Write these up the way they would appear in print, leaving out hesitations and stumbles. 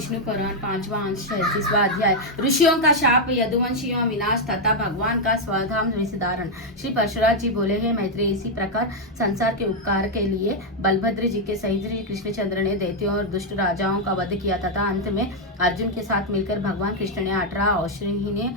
विष्णु पुराण 5वां अंश 37वां अध्याय। ऋषियों का शाप, यदुवंशियों विनाश तथा भगवान का स्वधाम विषधारण। श्री परशुराम जी बोले, हे मैत्री, इसी प्रकार संसार के उपकार के लिए बलभद्र जी के सहित श्री कृष्णचंद्र ने दैत्यों और दुष्ट राजाओं का वध किया तथा अंत में अर्जुन के साथ मिलकर भगवान कृष्ण ने 18 अश्विनी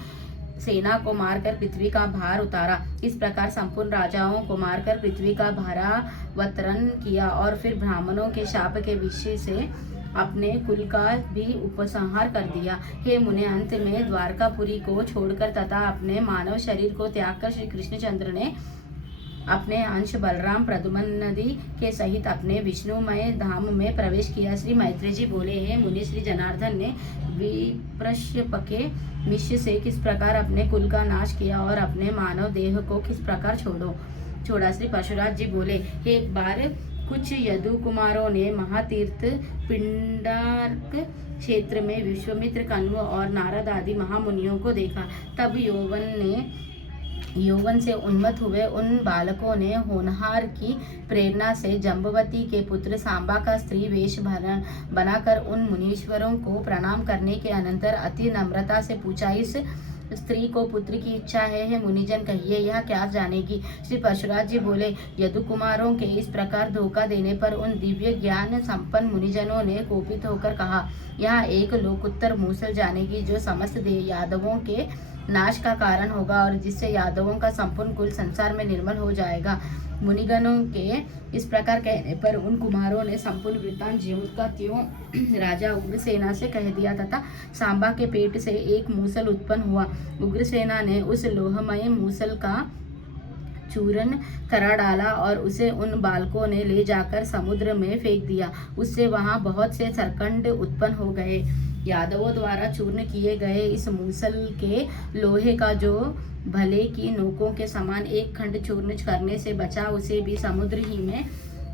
सेना को मारकर पृथ्वी का भार उतारा। इस प्रकार संपूर्ण राजाओं को मारकर पृथ्वी का भारावतरण किया और फिर ब्राह्मणों के शाप के विषय से अपने कुल का भी उपसंहार कर दिया। हे मुने, अंत में द्वारकापुरी को छोड़कर तथा अपने मानव शरीर को त्याग कर श्री कृष्णचंद्र ने अपने अंश बलराम प्रद्युम्न नदी के सहित अपने विष्णुमय धाम में प्रवेश किया। श्री मैत्री जी बोले, हे मुनि, श्री जनार्दन ने विप्रश्यप के मिश्र से किस प्रकार अपने कुल का नाश किया और अपने मानव देह को किस प्रकार छोड़ा। श्री परशुराम जी बोले, हे एक बार कुछ यदु कुमारों ने महातीर्थ पिंडारक क्षेत्र में विश्वामित्र, कण्व और नारद आदि महामुनियों को देखा। तब यौवन से उन्मत्त हुए उन बालकों ने होनहार की प्रेरणा से जम्बवती के पुत्र सांबा का स्त्री वेश बनाकर उन मुनीश्वरों को प्रणाम करने के अनंतर अति नम्रता से पूछा, इस स्त्री को पुत्र की इच्छा है मुनिजन, कहिए यह क्या जानेगी। श्री परशुराम जी बोले, यदु कुमारों के इस प्रकार धोखा देने पर उन दिव्य ज्ञान संपन्न मुनिजनों ने कोपित होकर कहा, यह एक लोकोत्तर मूसल जानेगी जो समस्त यादवों के नाश का कारण होगा और जिससे यादवों का संपूर्ण कुल संसार में निर्मल हो जाएगा। मुनिगणों के इस प्रकार कहने पर उन कुमारों ने संपूर्ण वृत्तांत ज्यों का त्यों राजा उग्रसेना से कह दिया तथा सांबा के पेट से एक मूसल उत्पन्न हुआ। उग्रसेना ने उस लोहमय मूसल का चूरन करा डाला और उसे उन बालकों ने ले जाकर समुद्र में फेंक दिया। उससे वहां बहुत से सरकंड उत्पन्न हो गए। यादवों द्वारा चूर्ण किए गए इस मूसल के लोहे का जो भले की नोकों के समान एक खंड चूर्ण करने से बचा, उसे भी समुद्र ही में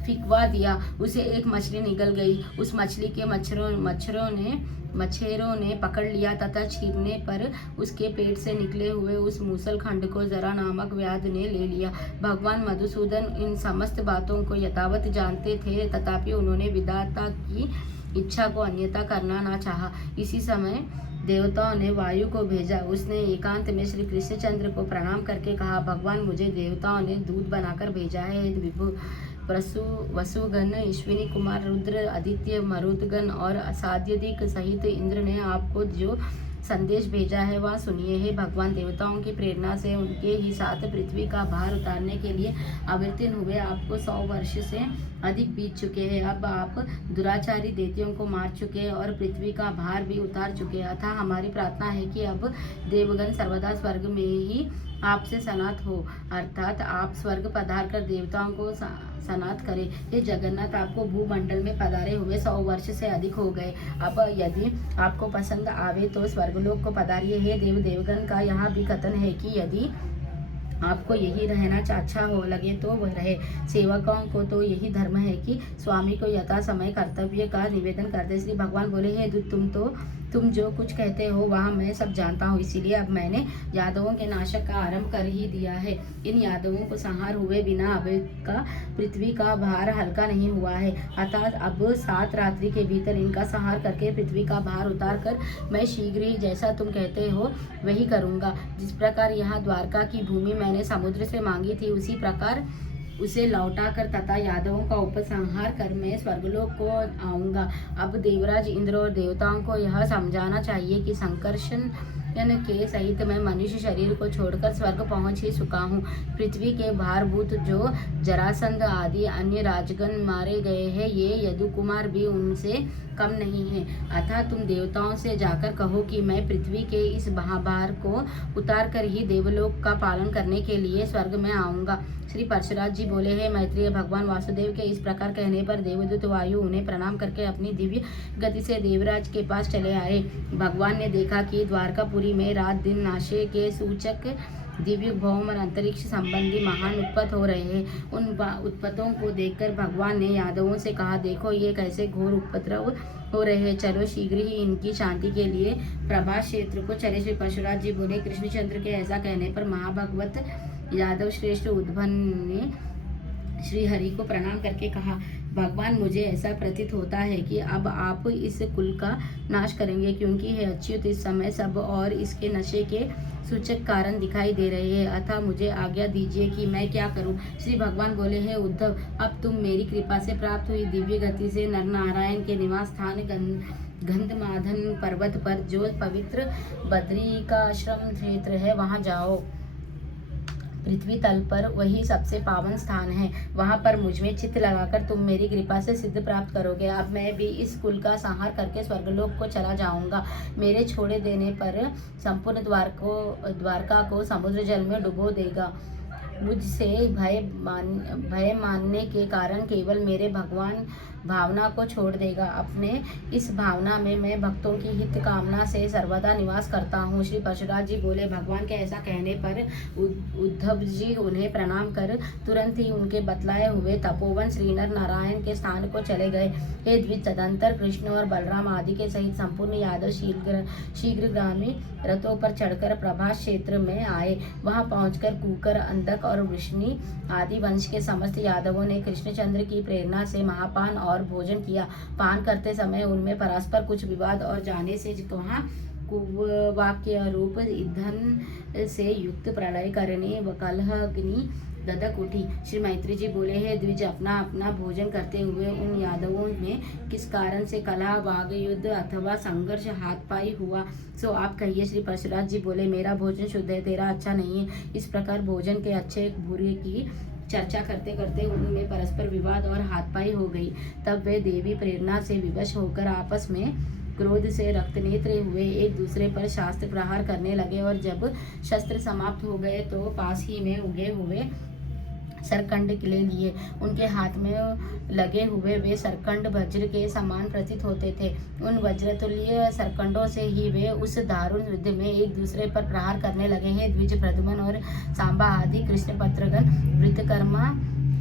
फिकवा दिया। उसे एक मछली निगल गई। उस मछली के मच्छरों ने पकड़ लिया तथा छीरने पर उसके पेट से निकले हुए उस मूसल खंड को जरा नामक व्याध ने ले लिया। भगवान मधुसूदन इन समस्त बातों को यथावत जानते थे, तथापि उन्होंने विधाता की इच्छा को अन्यथा करना ना चाहा। इसी समय देवताओं ने वायु को भेजा। उसने एकांत में श्री कृष्णचंद्र को प्रणाम करके कहा, भगवान, मुझे देवताओं ने दूत बनाकर भेजा है। विभु वसुगण, अश्विनी कुमार, रुद्र, आदित्य, मरुदगण और साध्यदिक सहित इंद्र ने आपको जो संदेश भेजा है वह सुनिए। हे भगवान, देवताओं की प्रेरणा से उनके ही साथ पृथ्वी का भार उतारने के लिए अवतीर्ण हुए आपको 100 वर्ष से अधिक बीत चुके हैं। अब आप दुराचारी दैत्यों को मार चुके और पृथ्वी का भार भी उतार चुके। अतः हमारी प्रार्थना है कि अब देवगण सर्वदा स्वर्ग में ही आपसे सनात हो, अर्थात आप स्वर्ग पधार कर देवताओं को सनात करें। ये जगन्नाथ, आपको भूमंडल में पधारे हुए 100 वर्ष से अधिक हो गए। अब यदि आपको पसंद आवे तो स्वर्गलोक को पधारिए। हे देवगण का यहाँ भी कथन है कि यदि आपको यही रहना अच्छा हो लगे तो वह रहे। सेवकों को तो यही धर्म है कि स्वामी को यथा समय कर्तव्य का निवेदन करते। श्री भगवान बोले, हे दूत, तुम जो कुछ कहते हो वह मैं सब जानता हूँ, इसीलिए अब मैंने यादवों के नाशक का आरंभ कर ही दिया है। इन यादवों को संहार हुए बिना अब का पृथ्वी का भार हल्का नहीं हुआ है। अर्थात अब 7 रात्रि के भीतर इनका संहार करके पृथ्वी का भार उतार कर मैं शीघ्र ही जैसा तुम कहते हो वही करूँगा। जिस प्रकार यहाँ द्वारका की भूमि मैंने समुद्र से मांगी थी, उसी प्रकार उसे लौटा कर तथा यादवों का उपसंहार कर मैं स्वर्गलोक को आऊँगा। अब देवराज इंद्र और देवताओं को यह समझाना चाहिए कि संकर्षण के सहित मैं मनुष्य शरीर को छोड़कर स्वर्ग पहुंच ही चुका हूँ। पृथ्वी के भारभूत जो जरासंध आदि अन्य राजगण मारे गए हैं, ये यदु कुमार भी उनसे कम नहीं है। अतः तुम देवताओं से जाकर कहो कि मैं पृथ्वी के इस महाभार को उतार कर ही देवलोक का पालन करने के लिए स्वर्ग में आऊँगा। श्री परशुराम जी बोले, हे मैत्रेय, भगवान वासुदेव के इस प्रकार कहने पर देवदूत वायु उन्हें प्रणाम करके अपनी दिव्य गति से देवराज के पास चले आए। भगवान ने देखा कि द्वारकापुरी में रात दिन नाशे के सूचक दिव्य भौम और अंतरिक्ष संबंधी महान उत्पत्त हो रहे हैं। उन उत्पत्तों को देखकर भगवान ने यादवों से कहा, देखो ये कैसे घोर उपद्रव हो रहे हैं, चलो शीघ्र ही इनकी शांति के लिए प्रभास क्षेत्र को चले। श्री परशुराम जी बोले, कृष्णचंद्र के ऐसा कहने पर महाभगवत यादव श्रेष्ठ उद्भव ने श्री हरि को प्रणाम करके कहा, भगवान, मुझे ऐसा प्रतीत होता है कि अब आप इस कुल का नाश करेंगे, क्योंकि हे अच्युत, इस समय सब और इसके नशे के सूचक कारण दिखाई दे रहे हैं। अतः मुझे आज्ञा दीजिए कि मैं क्या करूं। श्री भगवान बोले, हे उद्धव, अब तुम मेरी कृपा से प्राप्त हुई दिव्य गति से नर नारायण के निवास स्थान गंधमादन पर्वत पर, जो पवित्र बद्री का आश्रम क्षेत्र है, वहां जाओ। पृथ्वी तल पर वही सबसे पावन स्थान है। वहां पर मुझ में चित्त लगाकर तुम मेरी कृपा से सिद्ध प्राप्त करोगे। अब मैं भी इस कुल का संहार करके स्वर्गलोक को चला जाऊंगा। मेरे छोड़े देने पर संपूर्ण द्वारका को समुद्र जल में डुबो देगा। मुझसे भय मानने के कारण केवल मेरे भगवान भावना को छोड़ देगा। अपने इस भावना में मैं भक्तों की हित कामना से सर्वदा निवास करता हूँ। श्री परशुराम जी बोले, भगवान के ऐसा कहने पर उद्धव जी उन्हें प्रणाम कर तुरंत ही उनके बतलाए हुए तपोवन श्री नर नारायण के स्थान को चले गए। हे द्विज, तदंतर कृष्ण और बलराम आदि के सहित संपूर्ण यादव शीघ्रगामी रथों पर चढ़कर प्रभास क्षेत्र में आए। वहां पहुंचकर कुकर, अंधक और वृष्णि आदि वंश के समस्त यादवों ने कृष्णचंद्र की प्रेरणा से महापान और भोजन किया। पान करते समय उनमें परस्पर कुछ विवाद और जाने से वहाँ वाक्य रूप ईंधन से युक्त प्रलय करने व कलहग्नि ददक उठी। श्री मैत्री जी बोले, हे द्विज, अपना अपना भोजन करते हुए उन यादवों में किस कारण से कलह, वाग युद्ध अथवा संघर्ष, हाथपाई हुआ, सो आप कहिए। श्री परशुराम जी बोले, मेरा भोजन शुद्ध है, तेरा अच्छा नहीं है। इस प्रकार भोजन के अच्छे बुरे की चर्चा करते करते उनमें परस्पर विवाद और हाथपाई हो गई। तब वे देवी प्रेरणा से विवश होकर आपस में क्रोध से रक्तनेत्र हुए एक दूसरे पर शास्त्र प्रहार करने लगे, और जब शस्त्र समाप्त हो गए तो पास ही में उगे हुए सरकंड ले लिए। उनके हाथ में लगे हुए वे सरकंड वज्र के समान प्रतीत होते थे। उन वज्रतुल्य सरकंडों से ही वे उस दारुण युद्ध में एक दूसरे पर प्रहार करने लगे हैं। द्विज, प्रद्युम्न और सांबा आदि कृष्णपत्रगण,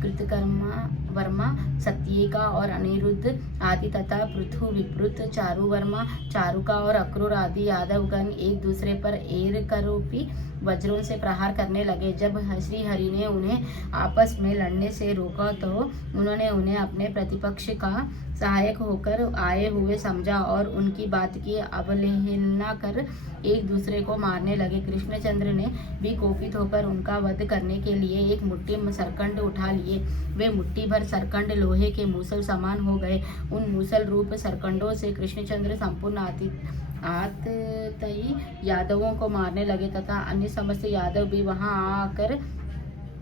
कृतकर्मा वर्मा, सत्येका और अनिरुद्ध आदि तथा पृथु, विपृत, चारुवर्मा, चारुका और अक्रूर आदि यादवगण एक दूसरे पर एरकरूपी वज्रों से प्रहार करने लगे। जब श्री हरि ने उन्हें आपस में लड़ने से रोका तो उन्होंने उन्हें अपने प्रतिपक्ष का सहायक होकर आए हुए समझा और उनकी बात की अवहेलना कर एक दूसरे को मारने लगे। कृष्णचंद्र ने भी कोपित होकर उनका वध करने के लिए एक मुट्ठी सरकंड उठा लिए। वे मुट्ठी भर सरकंड लोहे के मूसल समान हो गए। उन मूसल रूप सरकंडों से कृष्णचंद्र संपूर्ण आततायी यादवों को मारने लगे तथा अन्य समस्त यादव भी वहां आकर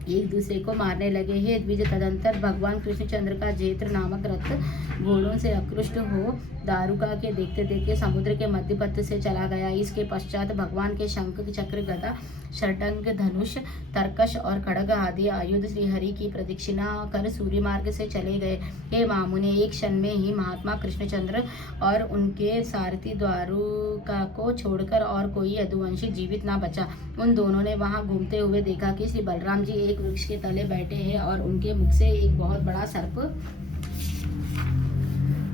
एक दूसरे को मारने लगे। हे द्विज, तदंतर भगवान कृष्णचंद्र का जेत्र नामक रथ घोड़ों से आकृष्ट हो दारुका के देखते देखते समुद्र के मध्य पथ से चला गया। इसके पश्चात भगवान के शंख, चक्र, गदा, षडंग, धनुष, तर्कश और खड्ग आदि आयुध श्रीहरि की प्रदक्षिणा कर सूर्य मार्ग से चले गए। हे मामुने, एक क्षण में ही महात्मा कृष्णचंद्र और उनके सारथी दारुका को छोड़कर और कोई यदुवंशी जीवित न बचा। उन दोनों ने वहां घूमते हुए देखा कि श्री बलराम जी एक वृक्ष के तले बैठे हैं और उनके मुख से एक बहुत बड़ा सर्प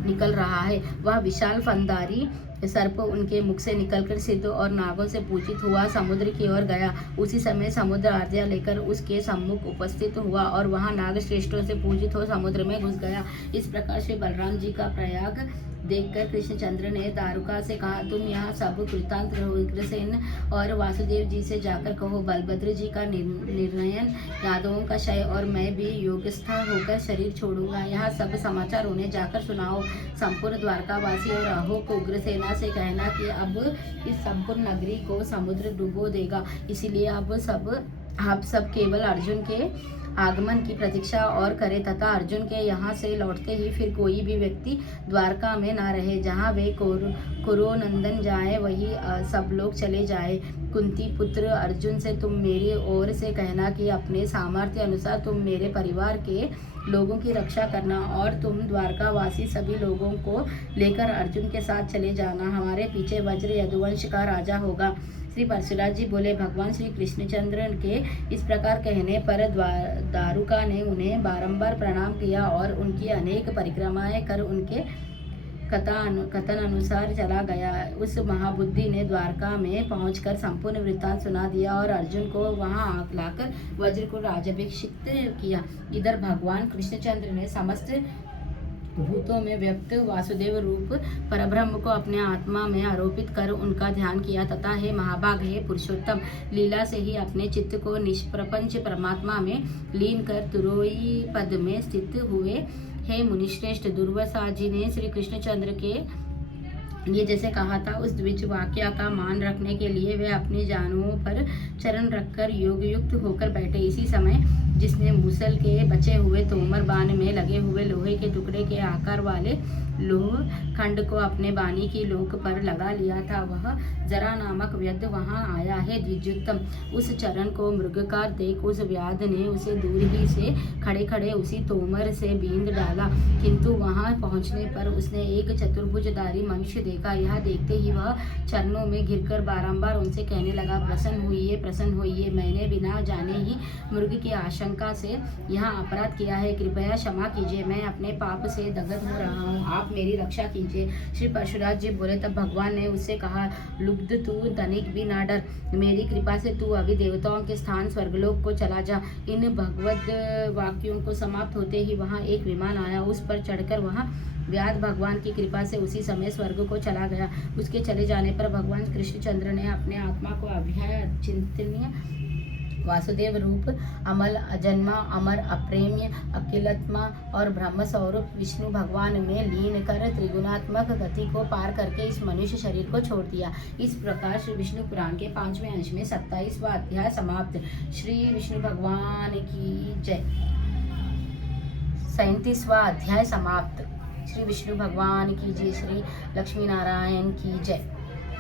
निकल रहा है। वह विशाल फनदारी सर्प उनके मुख से निकलकर सिद्ध और नागों से पूजित हुआ समुद्र की ओर गया। उसी समय समुद्र आज्ञा लेकर उसके सम्मुख उपस्थित हुआ और वहां नाग श्रेष्ठों से पूजित हो समुद्र में घुस गया। इस प्रकार श्री बलराम जी का प्रयाग देखकर कृष्णचंद्र ने दारुका से कहा, तुम यहाँ सब वृत्तांत उग्रसेन और वासुदेव जी से जाकर कहो, बलभद्र जी का निर्णयन, यादवों का क्षय और मैं भी योगस्थ होकर शरीर छोड़ूंगा। यहाँ सब समाचार उन्हें जाकर सुनाओ। संपूर्ण द्वारकावासी और अहो को उग्रसेना से कहना कि अब इस संपूर्ण नगरी को समुद्र डुबो देगा, इसलिए अब आप सब केवल अर्जुन के आगमन की प्रतीक्षा और करे तथा अर्जुन के यहाँ से लौटते ही फिर कोई भी व्यक्ति द्वारका में ना रहे। जहाँ वे कुरुनंदन जाए वही सब लोग चले जाए। कुंती पुत्र अर्जुन से तुम मेरी ओर से कहना कि अपने सामर्थ्य अनुसार तुम मेरे परिवार के लोगों की रक्षा करना और तुम द्वारकावासी सभी लोगों को लेकर अर्जुन के साथ चले जाना। हमारे पीछे वज्र यदुवंश का राजा होगा। श्री परशुराम जी बोले, भगवान श्री कृष्णचंद्र के इस प्रकार कहने पर दारुका ने उन्हें बारंबार प्रणाम किया और उनकी अनेक परिक्रमाएं कर उनके कथन अनुसार चला गया। उस महाबुद्धि ने द्वारका में पहुंचकर संपूर्ण वृत्तांत सुना दिया और अर्जुन को वहां लाकर वज्र को राजाभिषिक्त किया। इधर भगवान कृष्णचंद्र ने समस्त भूतों में व्यक्त वासुदेव रूप परब्रह्म को अपने आत्मा में आरोपित कर उनका ध्यान किया तथा हे महाभाग, हे पुरुषोत्तम, लीला से ही अपने चित्त को निष्प्रपंच परमात्मा में लीन कर तुरोई पद में स्थित हुए। हे मुनिश्रेष्ठ, दुर्वासा जी ने श्री कृष्णचंद्र के ये जैसे कहा था, उस द्विज वाक्य का मान रखने के लिए वे अपनी जानुओं पर चरण रखकर योग युक्त होकर बैठे। इसी समय जिसने मूसल के बचे हुए तोमर बाण में लगे हुए लोहे के टुकड़े के आकार वाले लोह खंड को अपने बानी की नोक पर लगा लिया था, वह जरा नामक व्यक्ति वहां आया है। द्विजोत्तम, उस चरण को मृगकार देख उस व्याध ने उसे दूर ही से खड़े खड़े उसी तोमर से बींद डाला, किंतु वहां पहुंचने पर उसने एक चतुर्भुजधारी मनुष्य देखा। यह देखते ही वह चरणों में गिरकर बारंबार उनसे कहने लगा, प्रसन्न होइए, मैंने बिना जाने ही मृग की आशंका से यहाँ अपराध किया है, कृपया क्षमा कीजिए, मैं अपने पाप से दग्ध हो रहा हूँ, आप मेरी रक्षा कीजिए। श्री परशुराज जी बोले। तब भगवान ने उससे कहा, लुब्ध तू तनिक भी ना डर, मेरी कृपा से तू अभी देवताओं के स्थान स्वर्गलोक को चला जा। इन भगवत वाक्यों को समाप्त होते ही वहाँ एक विमान आया, उस पर चढ़कर वहाँ व्याध भगवान की कृपा से उसी समय स्वर्ग को चला गया। उसके चले जाने पर भगवान कृष्णचंद्र ने अपने आत्मा को अभ्याय चिंतनीय वासुदेव रूप अमल अजन्मा अमर अप्रेम्य अखिलात्मा और ब्रह्म स्वरूप विष्णु भगवान में लीन कर त्रिगुणात्मक गति को पार करके इस मनुष्य शरीर को छोड़ दिया। इस प्रकार श्री विष्णु पुराण के 5वें अंश में 27वां अध्याय समाप्त। श्री विष्णु भगवान की जय। 37वां अध्याय समाप्त। श्री विष्णु भगवान की जय। श्री लक्ष्मी नारायण की जय।